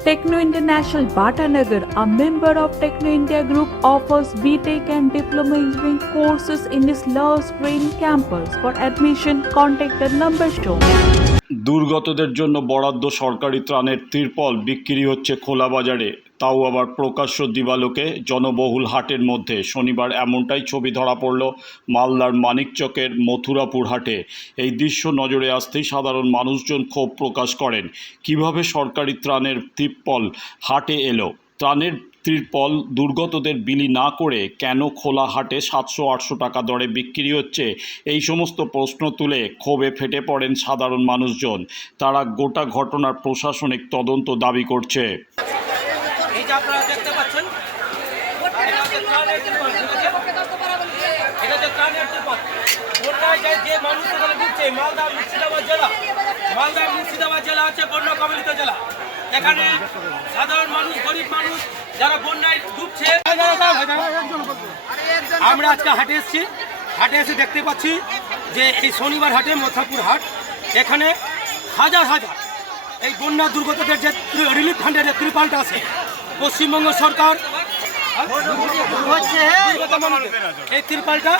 Techno International Bhatanagar, a member of Techno India Group, offers BTEC and Diploma Engineering courses in its Love Green campus. For admission, contact the number shown. দুর্গতদের জন্য বরাদ্দ সরকারি ত্রাণের তিরপল বিক্রি হচ্ছে খোলা বাজারে তাও আবার প্রকাশ্য দিবালোকে জনবহুল হাটের মধ্যে। শনিবার এমনটাই ছবি ধরা পড়ল মালদার মানিকচকের মথুরাপুর হাটে। এই দৃশ্য নজরে আসতেই সাধারণ মানুষজন ক্ষোভ প্রকাশ করেন। কীভাবে সরকারি ত্রাণের তিরপল হাটে এলো? ত্রাণের ত্রিপল দুর্গতদের বিলি না করে কেন খোলা হাটে সাতশো আটশো টাকা দরে বিক্রি হচ্ছে? এই সমস্ত প্রশ্ন তুলে ক্ষোভে ফেটে পড়েন সাধারণ মানুষজন। তারা গোটা ঘটনার প্রশাসনিক তদন্ত দাবি করছে। আপনারা দেখতে পাচ্ছেন এটা হচ্ছে ত্রাণের ত্রিপল, যে মানুষ মালদা মুর্শিদাবাদ জেলা। মালদা মুর্শিদাবাদ জেলা হচ্ছে বন্যা জেলা। এখানে সাধারণ মানুষ গরিব মানুষ যারা বন্যায় আমরা আজকে হাটে এসেছি। হাটে এসে দেখতে পাচ্ছি যে এই শনিবার হাটে মথাপুর হাট। এখানে হাজার হাজার এই বন্যা দুর্গতদের যে রিলিফ ফান্ডের যে ত্রিপালটা আছে পশ্চিমবঙ্গ সরকার এই তিরপালটা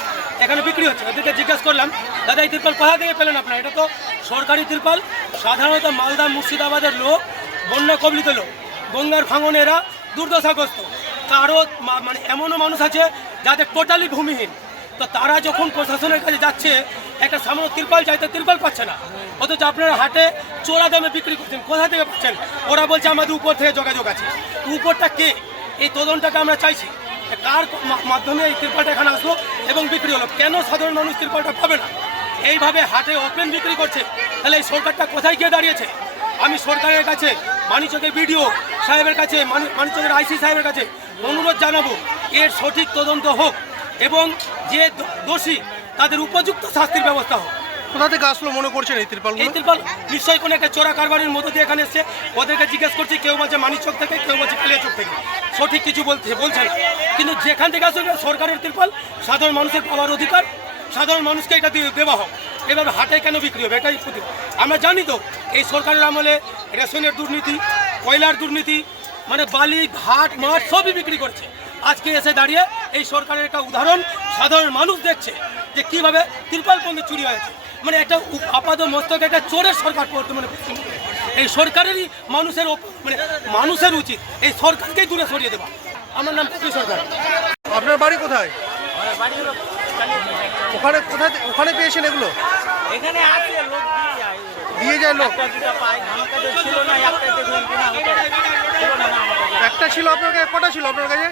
এখানে বিক্রি হচ্ছে। ওদেরকে জিজ্ঞেস করলাম দাদা এই তিরপাল কোথা থেকে পেলেন আপনার? এটা তো সরকারি তিরপাল সাধারণত মালদা মুর্শিদাবাদের লোক বন্যা কবলিত লোক। গঙ্গার ভাঙনে এরা দুর্দশাগ্রস্ত। কারও মানে এমনও মানুষ আছে যাদের টোটালি ভূমিহীন। তো তারা যখন প্রশাসনের কাছে যাচ্ছে একটা সামান্য তিরপাল চাইতে তিরপাল পাচ্ছে না। অথচ আপনারা হাটে চোরা দামে বিক্রি করছেন, কোথা থেকে পাচ্ছেন? ওরা বলছে আমাদের উপর থেকে যোগাযোগ আছে। উপরটা কে? এই তদন্তটাকে আমরা চাইছি। কার মাধ্যমে এই তিরপালটা এখানে আসলো এবং বিক্রি হলো? কেন সাধারণ মানুষ তিরপালটা পাবে না? এইভাবে হাটে ওপেন বিক্রি করছে। তাহলে এই সরকারটা কোথায় গিয়ে দাঁড়িয়েছে? আমি সরকারের কাছে, মানিচকের বিডিও সাহেবের কাছে, মানি- মানিচকের আইসি সাহেবের কাছে অনুরোধ জানাব, এর সঠিক তদন্ত হোক এবং যে দোষী তাদের উপযুক্ত শাস্তির ব্যবস্থা হোক। কোথা থেকে আসলো মনে করছেন এই ত্রিপাল এই তিরপাল নিশ্চয়ই কোনো একটা চোরা কারবারের মধ্যে দিয়ে এখানে এসছে। ওদেরকে জিজ্ঞেস করছি কেউ বলছে মানিচক থেকে কেউ বলছে কালিয়াচক থেকে। সঠিক কিছু বলছে বলছে না। কিন্তু যেখান থেকে আসলে সরকারের তিরপাল সাধারণ মানুষের পাওয়ার অধিকার সাধারণ মানুষকে এটা দেওয়া হোক। এভাবে হাটে কেন বিক্রি হবে? এটাই প্রতি আমরা জানি তো এই সরকারের আমলে রেশনের দুর্নীতি কয়লার দুর্নীতি মানে বালি ঘাট মাঠ সবই বিক্রি করছে। আজকে এসে দাঁড়িয়ে এই সরকারের একটা উদাহরণ সাধারণ মানুষ দেখছে। যে কীভাবে তিরপাল পণ্য চুরি হয়েছে। মানে একটা আপাত মস্তক একটা চোরের সরকার বর্তমানে। এই সরকারেরই মানুষের মানে মানুষের উচিত এই সরকারকেই দূরে সরিয়ে দেওয়া। আমার নাম পপি সরকার। আপনার বাড়ি কোথায়? ওখানে কোথায় ওখানে পেয়েছেন এগুলো? এখানে আছে লোক দিয়ে যায়। লোক? একটা ছিল আপনার কাছে কটা ছিল আপনার কাছে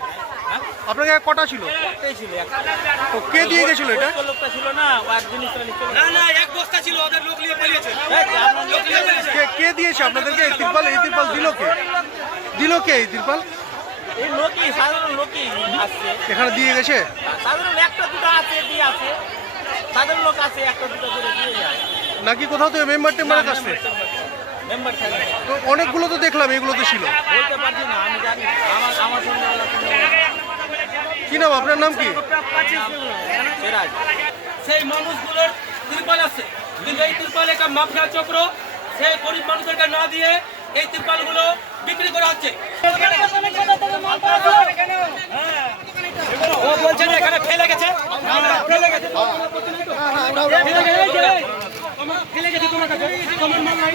আপনার কাছে কটা ছিল? একটাই ছিল তো কে দিয়ে গেছিল এটা? লোকটা ছিল না এক জিনিস না না এক বস্তা ছিল ওদের লোক নিয়ে পালিয়েছে। লোক নিয়ে পালিয়েছে। কে কে দিয়েছে আপনাদেরকে? এই তিরপাল এই তিরপাল দিল কে? দিল কে এই তিরপাল? এই লোকই সাধারণ লোকই আসছে। এখানে দিয়ে গেছে? সাধারণ একটা দুটো আছে দিয়ে আছে। সাধারণ লোক আছে একটা দুটো করে দিয়ে যায়। নাকি কোথাও তো মেম্বার থেকে মেম্বার তো অনেকগুলো তো দেখলাম এগুলো তো ছিল। বলতে পারছি না আমি জানি আমার আমার সঙ্গে কি নাম? আপনার নাম কি? সেই মানুষগুলোর তিরপাল আছে। কিন্তু এই তিরপাল একটা মাফিয়া চক্র। সেই গরিব মানুষদেরকে না দিয়ে এই তিরপালগুলো বিক্রি করা হচ্ছে। ও বলছে এখানে ফেলে গেছে। ফেলে গেছে। ফেলে গেছে তোমার ফেলে গেছে। তোমার কাছে তোমার মাল নাই।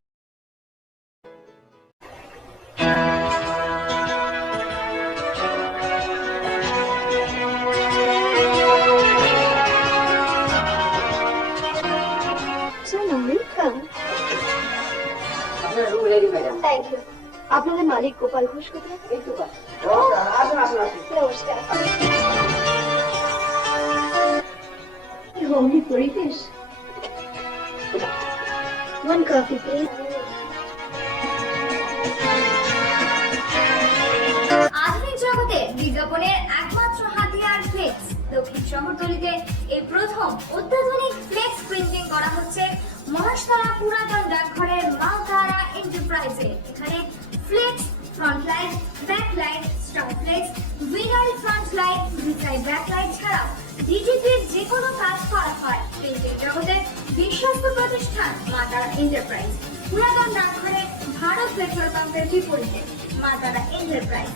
আপনাদের মালিক গোপাল ঘোষ কোথায়? একটু নমস্কার। কি হোমলি পরিবেশ। One coffee, please. আধুনিক জগতে বিজ্ঞাপনের একমাত্র হাতিয়ার ফ্লেক্স দক্ষিণ শহরতলিতে এই প্রথম অত্যাধুনিক ফ্লেক্স প্রিন্টিং করা হচ্ছে মহাশতলা পুরাতন ডাকঘরের মালতারা এন্টারপ্রাইজে এখানে flex front light back light star flex winner front light reside back light ছাড়াও ডিজিটির যে কোনো কাজ করা হয় প্রিন্টিং জগতের বিশ্বস্ত প্রতিষ্ঠান মাতারা এন্টারপ্রাইজ পুরাতন ডাকঘরে ভারত পেট্রোল পাম্পের বিপরীতে মাতারা এন্টারপ্রাইজ